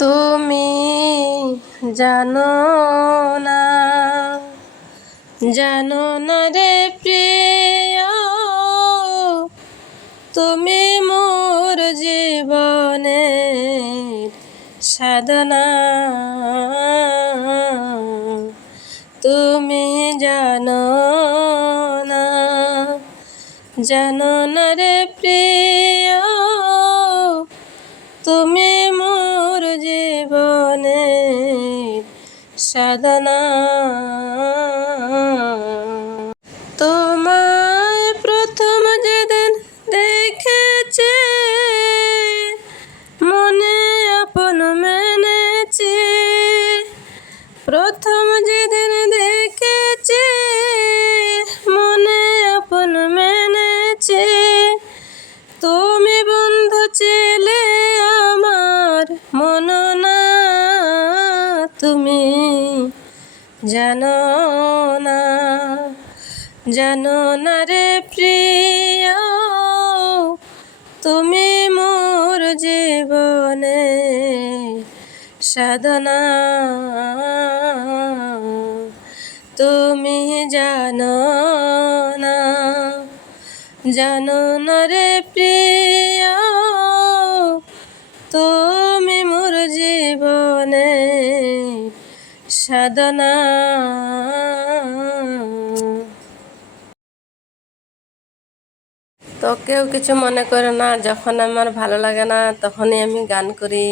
তুমি জানো না, জানো না রে প্রিয়, তুমি মোর জীবনের সাধনা। তুমি জানো না, জানো না রে প্রিয়, তুমি মোর জীবনের সাধনা। তোমায় প্রথম যেদিন দেখেছি, মনে আপন মেনেছি। প্রথম যেদিন দেখেছি, মনে আপন মেনেছি। তুমি বন্ধু ছিলে আমার মন না, তুমি জানো না, জানো না রে প্রিয়, তুমি মোর জীবনের সাধনা। তুমি জানো না, জানো না রে প্রিয়, তুমি মোর জীবনের সাধনা। তো কেউ কিছু মনে করে না, যখন আমার ভালো লাগে না তখনই আমি গান করি।